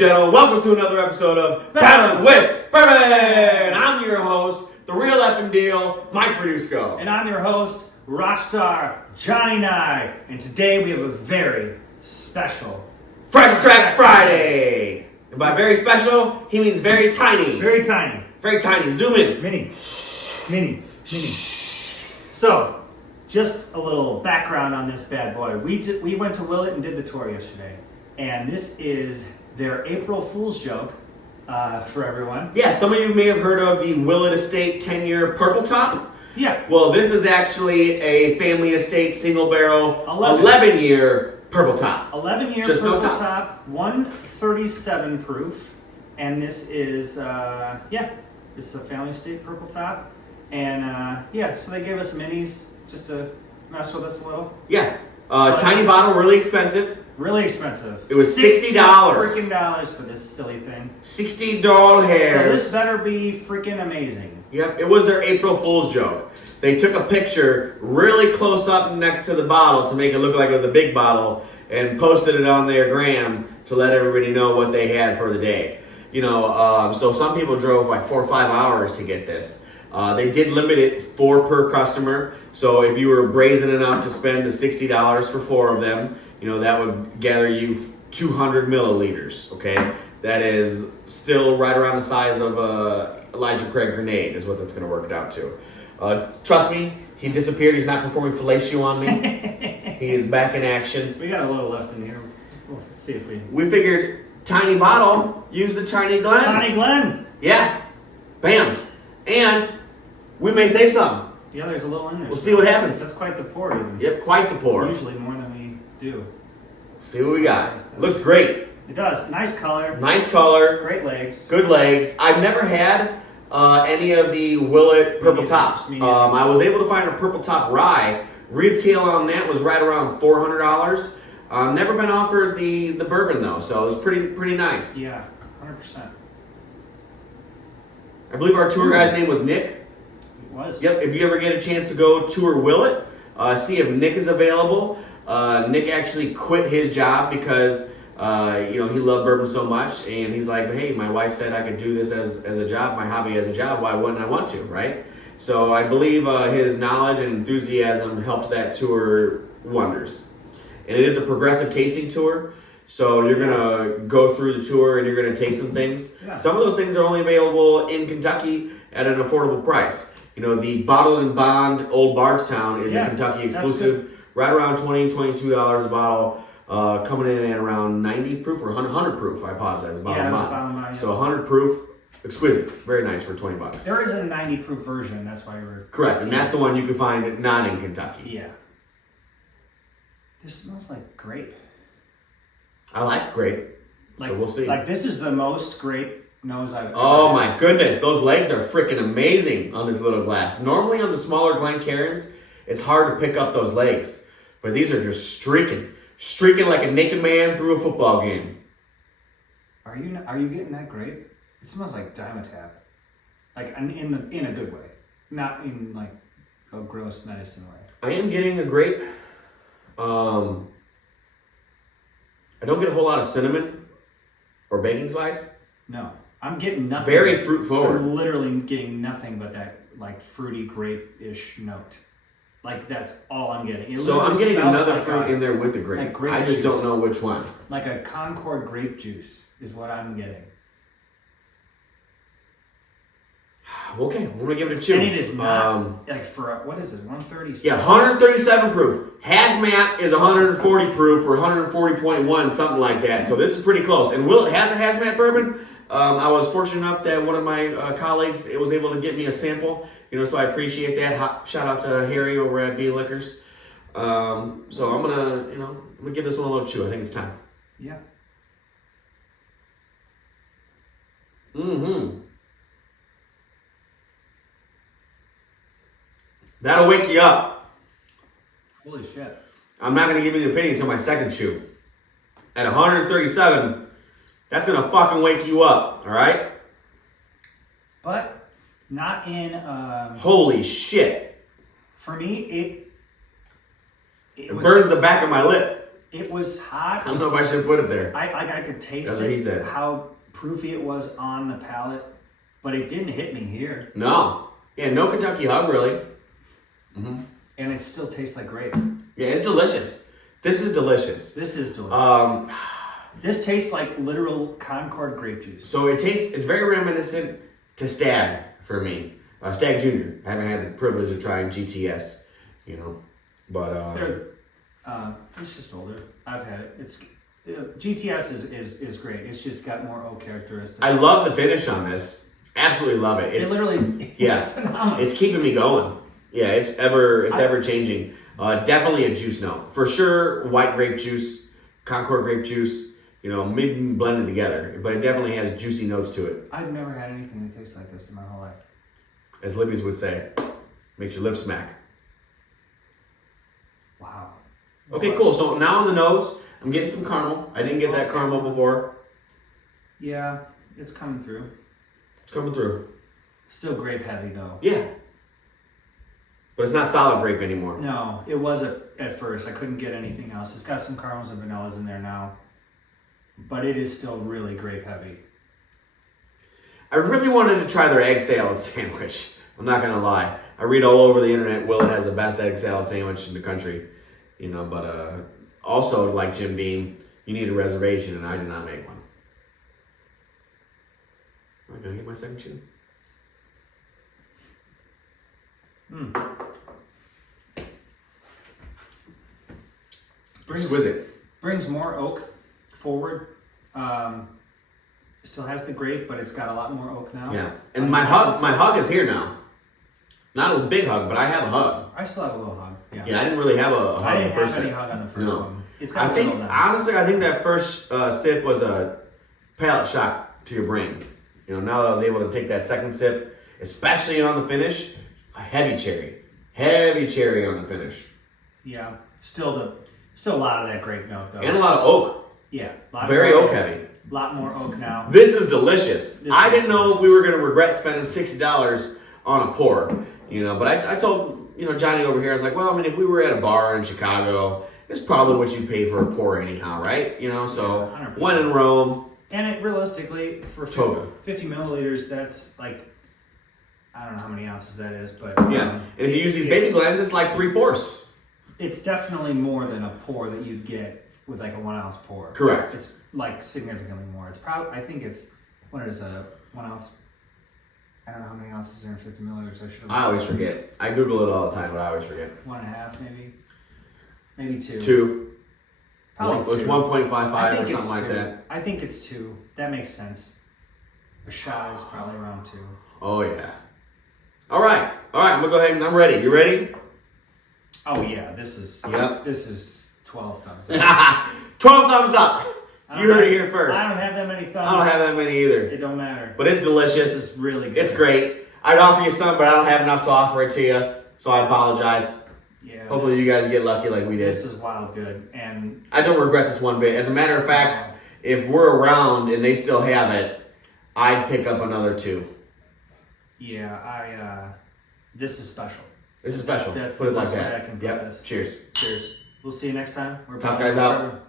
gentlemen, welcome to another episode of Bourbon with Bourbon. I'm your host, the real effing deal, Mike Produsco. And I'm your host, Rockstar Johnny Nye. And today we have a very special Fresh Crack Friday. And by very special, he means very tiny. Very tiny. Very tiny. Zoom in. Mini. So, just a little background on this bad boy. We went to Willett and did the tour yesterday. And this is their April Fool's joke for everyone. Yeah, some of you may have heard of the Willett Estate 10-year purple top. Yeah. Well, this is actually a family estate single barrel 11-year purple top. 11-year Just purple no top. top, 137 proof. And this is, this is a family estate purple top. And so they gave us minis just to mess with us a little. Yeah. Tiny bottle, really expensive. Really expensive. It was $60. Freaking dollars for this silly thing. $60. So this better be freaking amazing. Yep, it was their April Fool's joke. They took a picture really close up next to the bottle to make it look like it was a big bottle and posted it on their gram to let everybody know what they had for the day. You know, so some people drove like 4 or 5 hours to get this. They did limit it 4 per customer. So if you were brazen enough to spend the $60 for 4 of them, you know, that would gather you 200 milliliters, okay? That is still right around the size of a Elijah Craig grenade is what that's going to work it out to. Trust me, he disappeared. He's not performing fellatio on me. He is back in action. We got a little left in here. We'll see if We figured tiny bottle, use the tiny Glens. Tiny Glen. Yeah. Bam. And we may save some. Yeah, there's a little in there. We'll see what happens. That's quite the pour, even. Yep, quite the pour. Usually more than we do. See what we got. Looks great. It does. Nice color. Nice color. Great legs. Good legs. I've never had any of the Willett purple tops. I was able to find a purple top rye. Retail on that was right around $400. Never been offered the bourbon though, so it was pretty nice. Yeah, 100%. I believe our tour guy's name was Nick. It was. Yep. If you ever get a chance to go tour Willett, see if Nick is available. Nick actually quit his job because he loved bourbon so much, and he's like, hey, my wife said I could do this as a job, my hobby as a job. Why wouldn't I want to, right? So I believe his knowledge and enthusiasm helped that tour wonders. And it is a progressive tasting tour, so you're gonna go through the tour and you're gonna taste some things. Yeah. Some of those things are only available in Kentucky at an affordable price. You know, the Bottle and Bond Old Bardstown is a Kentucky exclusive, right around $22 a bottle. Coming in at around 90 proof or 100 proof, I apologize. Bottle and Bond. So 100 proof, exquisite, very nice for $20. There is a 90 proof version, that's why we're... Correct, and that's the one you can find not in Kentucky. Yeah. This smells like grape. I like grape, so we'll see. Like this is the most grape nose I've ever Oh had. my goodness, those legs are freaking amazing on this little glass. Normally on the smaller Glencairns, it's hard to pick up those legs, but these are just streaking like a naked man through a football game. Are you getting that grape? It smells like Dimetapp, like in a good way, not in like a gross medicine way. I am getting a grape. I don't get a whole lot of cinnamon or baking slice. No, I'm getting nothing. Very fruit forward. I'm literally getting nothing but that like fruity grape-ish note. Like that's all I'm getting. So I'm getting another like fruit in there with the grape. Like grape I just juice. don't know which one. Like a Concord grape juice is what I'm getting. Okay, we're gonna give it a chew. And it is not like for what is it? 137. Yeah, 137 proof. Hazmat is 140 proof or 140.1, something like that. So this is pretty close. And Willett has a hazmat bourbon. I was fortunate enough that one of my colleagues was able to get me a sample. So I appreciate that. Shout out to Harry over at B Liquors. So I'm gonna give this one a little chew. I think it's time. Yeah. That'll wake you up. Holy shit. I'm not going to give you an opinion until my second chew. At 137, that's going to fucking wake you up, all right? But not in... Holy shit. For me, it burns the back of my lip. It was hot. I don't know if I should put it there. I could taste That's what he it, said. how proofy it was on the palate, but it didn't hit me here. No. Yeah, no Kentucky hug, really. And it still tastes like grape. Yeah, it's delicious. This is delicious. This is delicious. This tastes like literal Concord grape juice. So it's very reminiscent to Stag for me. Stag Junior. I haven't had the privilege of trying GTS, you know, but it's just older. I've had it. It's GTS is great. It's just got more oak characteristics. I love the finish on this. Absolutely love it. It literally is yeah, phenomenal. It's keeping me going. Yeah, it's ever changing. Definitely a juice note for sure. White grape juice, Concord grape juice. You know, maybe blended together, but it definitely has juicy notes to it. I've never had anything that tastes like this in my whole life. As Libby's would say, makes your lips smack. Wow. Okay, cool. So now on the nose, I'm getting some caramel. I didn't get that caramel before. Yeah, it's coming through. It's coming through. Still grape heavy though. Yeah. But it's not solid grape anymore. No, it was at first. I couldn't get anything else. It's got some caramels and vanillas in there now. But it is still really grape heavy. I really wanted to try their egg salad sandwich. I'm not going to lie. I read all over the internet, Willett has the best egg salad sandwich in the country. You know, but also, like Jim Beam, you need a reservation, and I did not make one. Am I going to get my second chin? Brings more oak forward. Still has the grape, but it's got a lot more oak now. Yeah, and my hug is here now. Not a big hug, but I have a hug. I still have a little hug. Yeah, I didn't really have a hug. I didn't the first have any sip. hug on the first No. one. It's got honestly, I think that first sip was a palate shock to your brain. You know, now that I was able to take that second sip, especially on the finish, a heavy cherry on the finish. Yeah, still a lot of that grape note though, And a lot of oak. Yeah, Very oak heavy. A lot more oak now. This is delicious. I didn't know if we were going to regret spending $60 on a pour, you know, but I told, you know, Johnny over here, I was like, well, I mean, if we were at a bar in Chicago, it's probably what you pay for a pour anyhow, right? You know, so Yeah, 100%. when in Rome. And it realistically, for Toga. 50 milliliters, that's like, I don't know how many ounces that is, but Yeah, and if you use these baby blends, it's like 3 pours. It's definitely more than a pour that you'd get with like a 1 ounce pour. Correct. It's like significantly more. It's probably, I think it's, what is a 1 ounce? I don't know how many ounces are in 50 milliliters. I always forget. I Google it all the time, but I always forget. 1.5 maybe 2. 2. Probably It's 2. 1.55 or something like that. I think it's 2. That makes sense. A shot is probably around 2. Oh yeah. All right. I'm gonna go ahead and I'm ready. You ready? Oh yeah, this is 12 thumbs up. 12 thumbs up. You heard it here first. I don't have that many thumbs. I don't have that many either. It don't matter. But it's delicious. This is really good. It's great. I'd offer you some, but I don't have enough to offer it to you, so I apologize. Yeah. Hopefully you guys get lucky like we did. This is wild good, and I don't regret this one bit. As a matter of fact, if we're around and they still have it, I'd pick up another 2. yeah, this is special. This is special. That's Put it the like best way that. I can put Yep. this. Cheers. Cheers. We'll see you next time. We're Top Bourbon guys out. Bourbon.